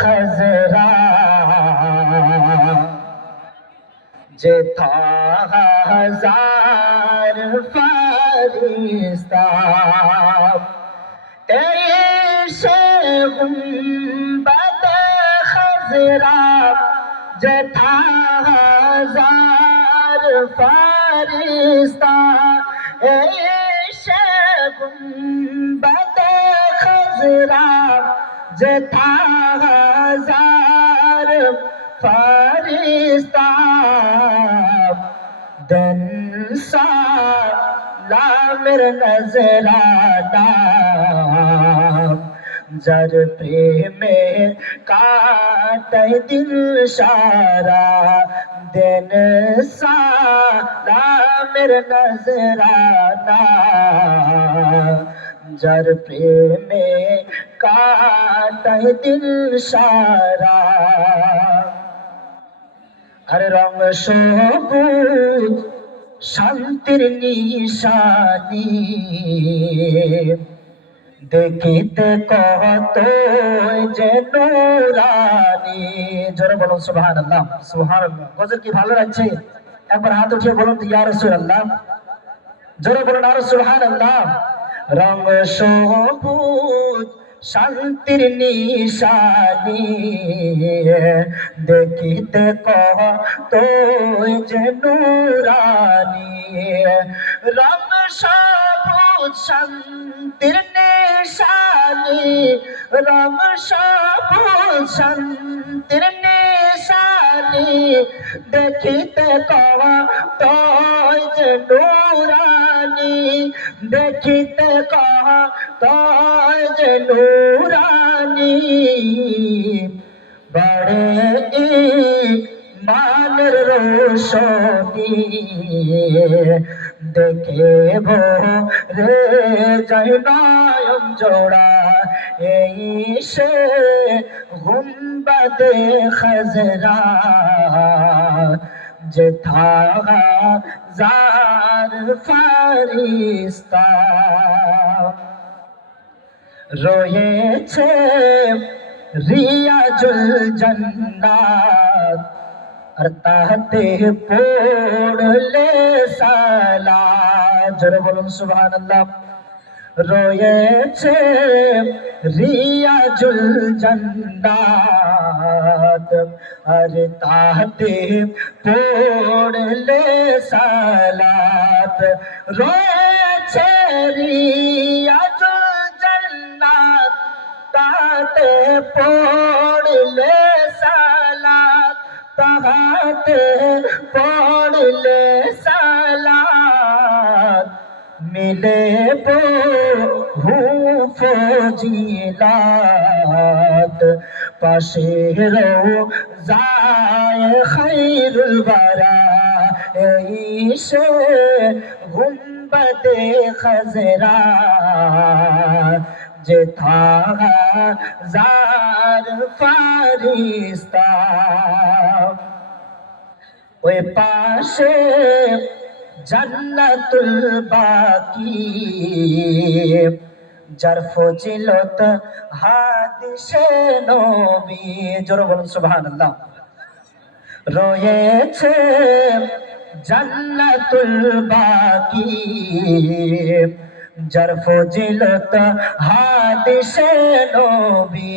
खजरा जेथा हजार फरिश्ता ऐसे गुंबद खजरा जेथा हजार फरिश्ता ऐसे गुंबद खजरा जेथा हजार फरिश्ता दिन सालामेर नजराना जर प्रेमे काटे दिल सारा दिन सालामेर नजराना जर प्रेमे काटे दिल सारा আরে রং সবুজ শান্তির নিশানি দেখিতে কত যে নূরানি জোরে বলুন সুবহানাল্লাহ সুবহানাল্লাহ গজল কি ভালো লাগছে একবার হাত উঠিয়ে বলুন তো ইয়া রাসূলুল্লাহ জোরে বলুন আর সুবহানাল্লাহ রং সবুজ শান্তির নিশানি দেখিতে কত যে নূরানি রং সবুজ শান্তির নিশানি রং সবুজ শান্তির নিশানি দেখিতে কত যে নূরানি দেখিতে কত যে নূরানি বড়ে ইমানের রোশনি দেখে ভোরে যায় নয়ন জোড়া এই সে গুম্বদে খজরা যেথা হাজার ফরিশ্তা রয়েছে রিয়াজুল জান্নাত আর তাহাতে পড়লে সালাত জোরে বলুন সুবহানাল্লাহ রয়েছে রিয়াজুল জান্নাত আর তাহাতে পড়লে সালাত রয়েছে রিয়াজুল জান্নাত তাহাতে পড়লে সালাত তাহাতে পড়লে সালাত মিলে বহু ফজিলাত পাশে রওজায়ে খায়রুল বারা এই সে গুম্বদে খজরা যেথা হাজার ফরিশ্তা ওই পাশে জান্নাতুল বাকি যার ফজিলত হাদিসে নবী জোরে বলুন সুবহানাল্লাহ রয়েছে জান্নাতুল বাকি যার ফজিলত হাদিসে নবী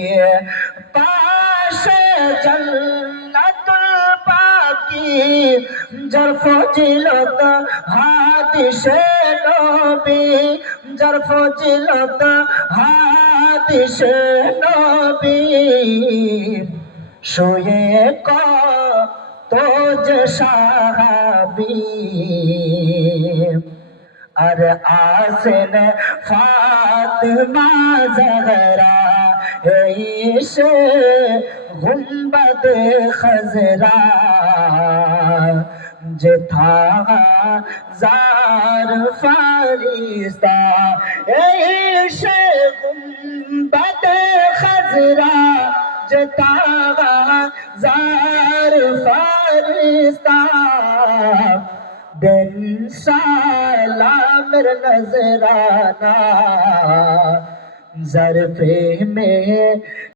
পাশে জান্নাতুল বাকি যার ফজিলত হাদিসে নবী যার ফজিলত হাদিসে নবী শুয়ে কত যে সাহাবী আর আসেন ফাতেমা জাহরা এই সে গুম্বদে খজরা যেথা হাজার ফরিশ্তা এই সে গুম্বদে খজরা যেথা হাজার ফরিশ্তা दिन सालामेर नजराना ज़रफ़े में